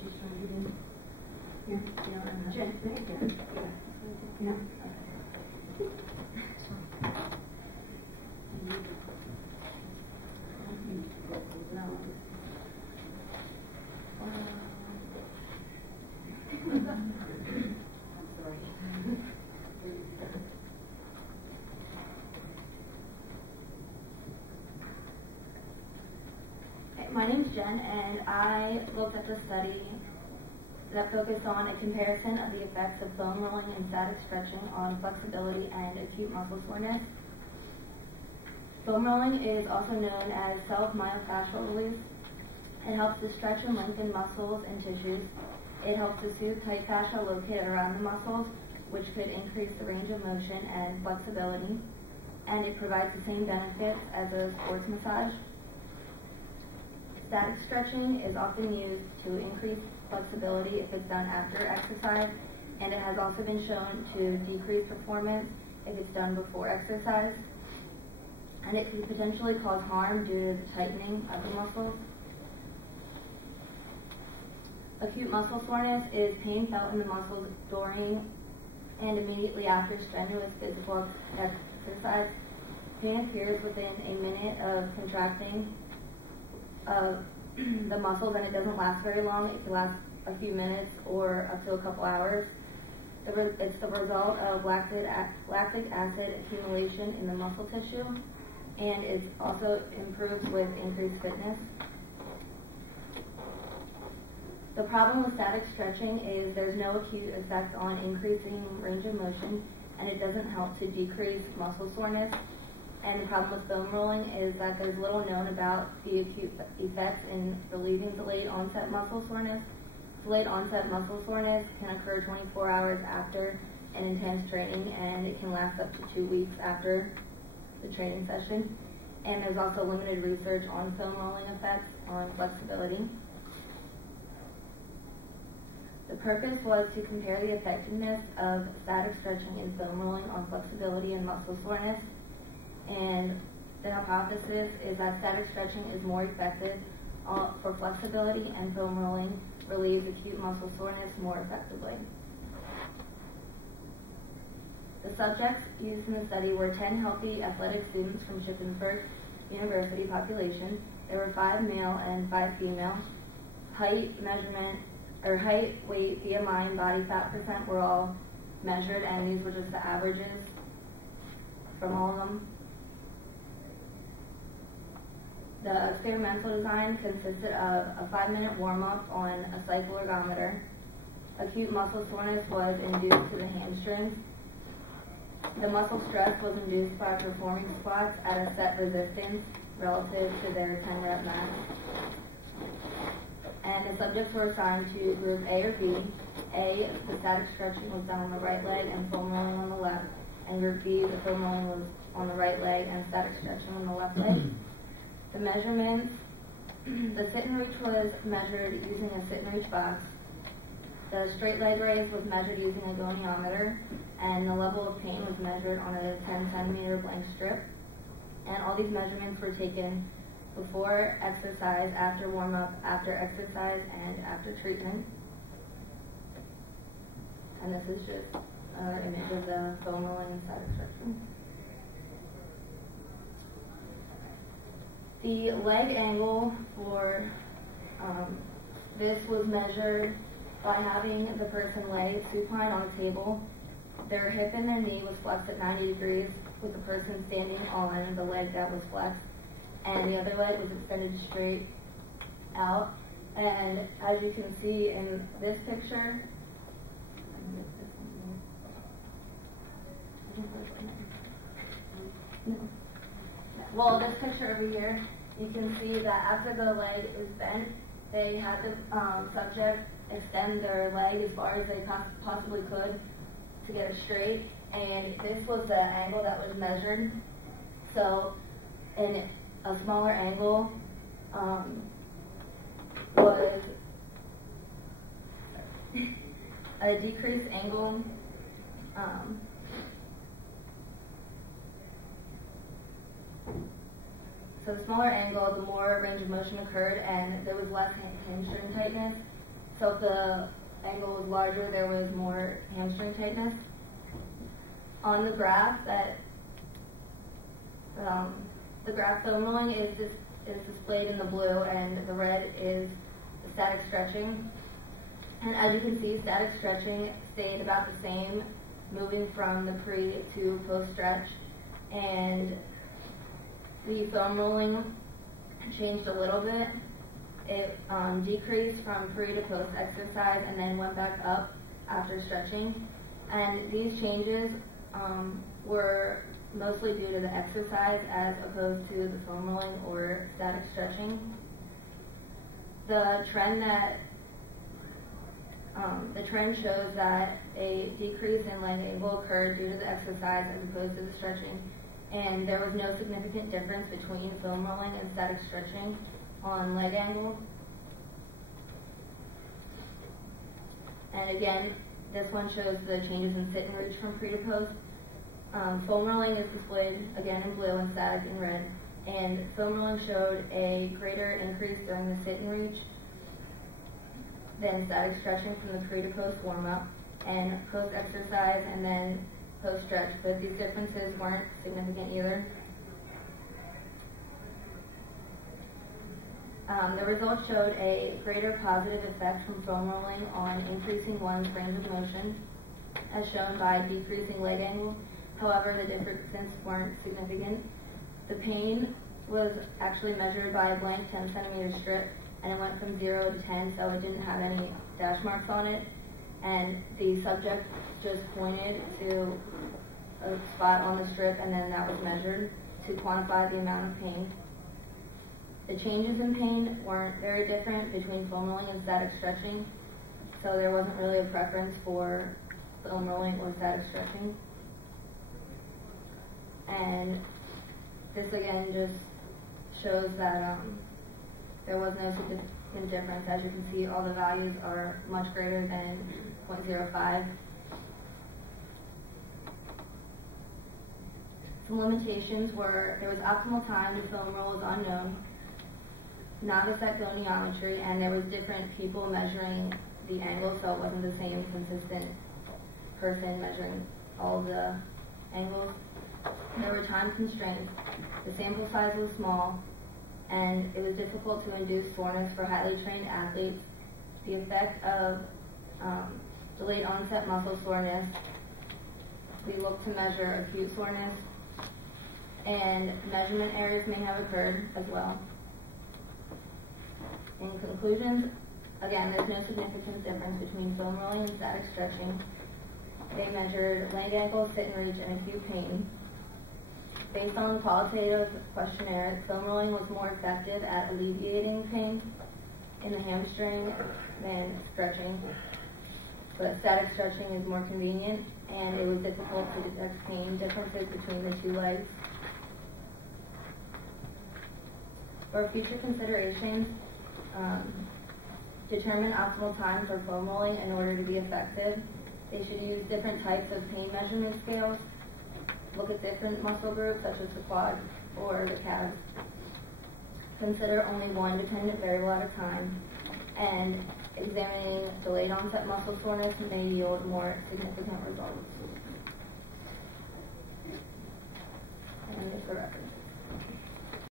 she's trying to get in. Yeah. Jen. Yeah. My name is Jen, and I looked at the study that focused on a comparison of the effects of foam rolling and static stretching on flexibility and acute muscle soreness. Foam rolling is also known as self-myofascial release. It helps to stretch and lengthen muscles and tissues. It helps to soothe tight fascia located around the muscles, which could increase the range of motion and flexibility. And it provides the same benefits as a sports massage. Static stretching is often used to increase flexibility if it's done after exercise, and it has also been shown to decrease performance if it's done before exercise. And it can potentially cause harm due to the tightening of the muscles. Acute muscle soreness is pain felt in the muscles during and immediately after strenuous physical exercise. Pain appears within a minute of contracting of the muscles, and it doesn't last very long. It can last a few minutes or up to a couple hours. It's the result of lactic acid accumulation in the muscle tissue, and it also improves with increased fitness. The problem with static stretching is there's no acute effect on increasing range of motion, and it doesn't help to decrease muscle soreness. And the problem with foam rolling is that there's little known about the acute effects in relieving delayed onset muscle soreness. Delayed onset muscle soreness can occur 24 hours after an intense training, and it can last up to 2 weeks after the training session. And there's also limited research on foam rolling effects on flexibility. The purpose was to compare the effectiveness of static stretching and foam rolling on flexibility and muscle soreness. And the hypothesis is that static stretching is more effective for flexibility, and foam rolling relieves acute muscle soreness more effectively. The subjects used in the study were 10 healthy athletic students from Shippensburg University population. There were 5 male and 5 female. Height, weight, BMI, and body fat percent were all measured, and these were just the averages from all of them. The experimental design consisted of a 5-minute warm-up on a cycle ergometer. Acute muscle soreness was induced to the hamstrings. The muscle stress was induced by performing squats at a set resistance relative to their 10-rep max. And the subjects were assigned to group A or B. A, the static stretching was done on the right leg and foam rolling on the left. And group B, the foam rolling was on the right leg and static stretching on the left leg. The measurements, the sit and reach was measured using a sit and reach box. The straight leg raise was measured using a goniometer, and the level of pain was measured on a 10-centimeter blank strip. And all these measurements were taken before exercise, after warm-up, after exercise, and after treatment. And this is just an image of the foam rolling and static stretching. The leg angle for this was measured by having the person lay supine on a table. Their hip and their knee was flexed at 90 degrees with the person standing on the leg that was flexed, and the other leg was extended straight out. And as you can see in this picture, well, this picture over here, you can see that after the leg is bent, they had the subject extend their leg as far as they possibly could to get it straight. And this was the angle that was measured. So, in a smaller angle was a decreased angle. So the smaller angle, the more range of motion occurred, and there was less hamstring tightness. So if the angle was larger, there was more hamstring tightness. On the graph, the graph foam rolling is displayed in the blue, and the red is the static stretching. And as you can see, static stretching stayed about the same, moving from the pre to post stretch, and the foam rolling changed a little bit. It decreased from pre to post exercise and then went back up after stretching. And these changes were mostly due to the exercise as opposed to the foam rolling or static stretching. The trend shows that a decrease in leg angle occurred due to the exercise as opposed to the stretching, and there was no significant difference between foam rolling and static stretching on leg angle. And again, this one shows the changes in sit and reach from pre to post. Foam rolling is displayed again in blue and static in red, and foam rolling showed a greater increase during the sit and reach than static stretching from the pre to post warm up and post exercise and then post stretch, but these differences weren't significant either. The results showed a greater positive effect from foam rolling on increasing one's range of motion, as shown by decreasing leg angle. However, the differences weren't significant. The pain was actually measured by a blank 10 centimeter strip, and it went from 0 to 10, so it didn't have any dash marks on it. And the subject just pointed to a spot on the strip, and then that was measured to quantify the amount of pain. The changes in pain weren't very different between foam rolling and static stretching, so there wasn't really a preference for foam rolling or static stretching. And this again just shows that there was no significant difference. As you can see, all the values are much greater than 0.05. Some limitations were there was optimal time to foam roll was unknown, not a set goniometry, and there was different people measuring the angle, so it wasn't the same consistent person measuring all the angles. There were time constraints. The sample size was small, and it was difficult to induce soreness for highly trained athletes. The effect of delayed onset muscle soreness, we looked to measure acute soreness, and measurement errors may have occurred as well. In conclusions, again, there's no significant difference between foam rolling and static stretching. They measured leg angle, sit and reach, and acute pain. Based on the qualitative questionnaire, foam rolling was more effective at alleviating pain in the hamstring than stretching, but static stretching is more convenient, and it was difficult to detect pain differences between the two legs. For future considerations, determine optimal time for foam rolling in order to be effective. They should use different types of pain measurement scales. Look at different muscle groups such as the quad or the calves. Consider only one dependent variable at a time, and examining delayed onset muscle soreness may yield more significant results.